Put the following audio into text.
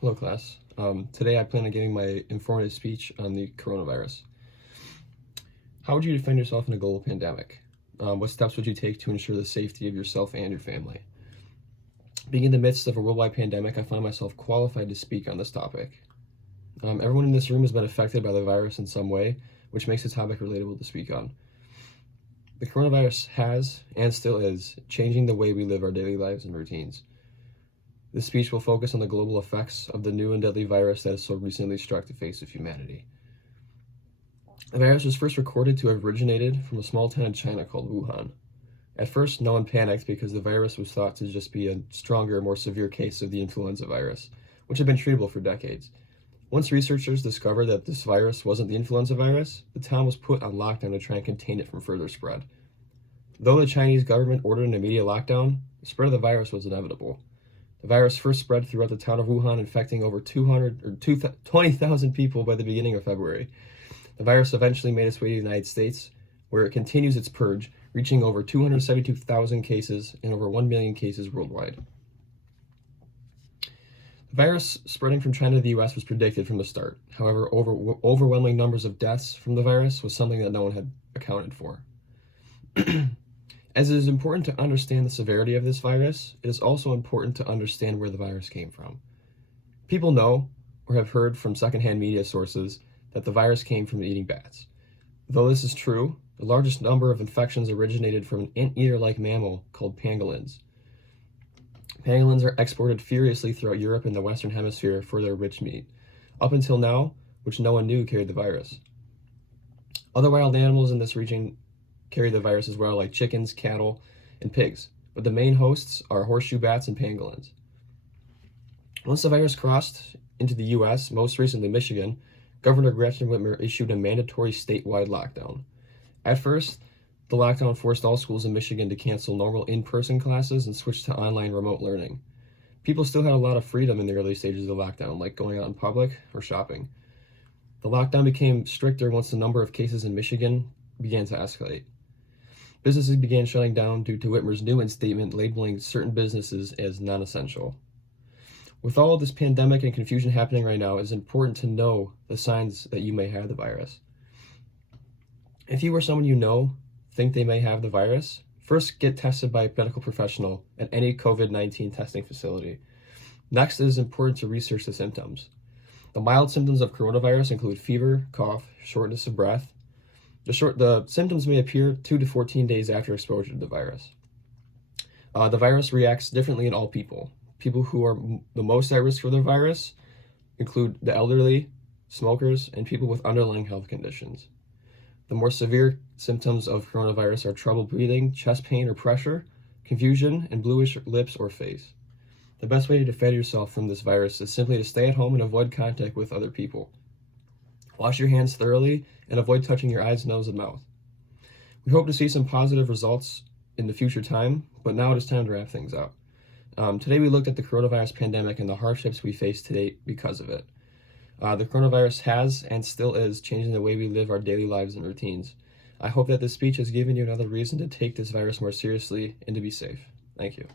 Hello, class. Today I plan on giving my informative speech on the coronavirus. How would you defend yourself in a global pandemic? What steps would you take to ensure the safety of yourself and your family? Being in the midst of a worldwide pandemic, I find myself qualified to speak on this topic. Everyone in this room has been affected by the virus in some way, which makes the topic relatable to speak on. The coronavirus has, and still is, changing the way we live our daily lives and routines. This speech will focus on the global effects of the new and deadly virus that has so recently struck the face of humanity. The virus was first recorded to have originated from a small town in China called Wuhan. At first, no one panicked because the virus was thought to just be a stronger, more severe case of the influenza virus, which had been treatable for decades. Once researchers discovered that this virus wasn't the influenza virus, the town was put on lockdown to try and contain it from further spread. Though the Chinese government ordered an immediate lockdown, the spread of the virus was inevitable. The virus first spread throughout the town of Wuhan, infecting over 20,000 people by the beginning of February. The virus eventually made its way to the United States, where it continues its purge, reaching over 272,000 cases and over 1 million cases worldwide. The virus spreading from China to the US was predicted from the start. However, overwhelming numbers of deaths from the virus was something that no one had accounted for. As it is important to understand the severity of this virus, it is also important to understand where the virus came from. People know, or have heard from secondhand media sources, that the virus came from eating bats. Though this is true, the largest number of infections originated from an anteater-like mammal called pangolins. Pangolins are exported furiously throughout Europe and the Western Hemisphere for their rich meat, up until now, which no one knew carried the virus. Other wild animals in this region carry the virus as well, like chickens, cattle, and pigs, but the main hosts are horseshoe bats and pangolins. Once the virus crossed into the U.S., most recently Michigan, Governor Gretchen Whitmer issued a mandatory statewide lockdown. At first, the lockdown forced all schools in Michigan to cancel normal in-person classes and switch to online remote learning. People still had a lot of freedom in the early stages of the lockdown, like going out in public or shopping. The lockdown became stricter once the number of cases in Michigan began to escalate. Businesses began shutting down due to Whitmer's new statement labeling certain businesses as non-essential. With all of this pandemic and confusion happening right now, it is important to know the signs that you may have the virus. If you or someone you know think they may have the virus, first get tested by a medical professional at any COVID-19 testing facility. Next, it is important to research the symptoms. The mild symptoms of coronavirus include fever, cough, shortness of breath. The symptoms may appear 2 to 14 days after exposure to the virus. The virus reacts differently in all people. People who are the most at risk for the virus include the elderly, smokers, and people with underlying health conditions. The more severe symptoms of coronavirus are trouble breathing, chest pain or pressure, confusion, and bluish lips or face. The best way to defend yourself from this virus is simply to stay at home and avoid contact with other people. Wash your hands thoroughly and avoid touching your eyes, nose, and mouth. We hope to see some positive results in the future time, but now it is time to wrap things up. Today we looked at the coronavirus pandemic and the hardships we face today because of it. The coronavirus has and still is changing the way we live our daily lives and routines. I hope that this speech has given you another reason to take this virus more seriously and to be safe. Thank you.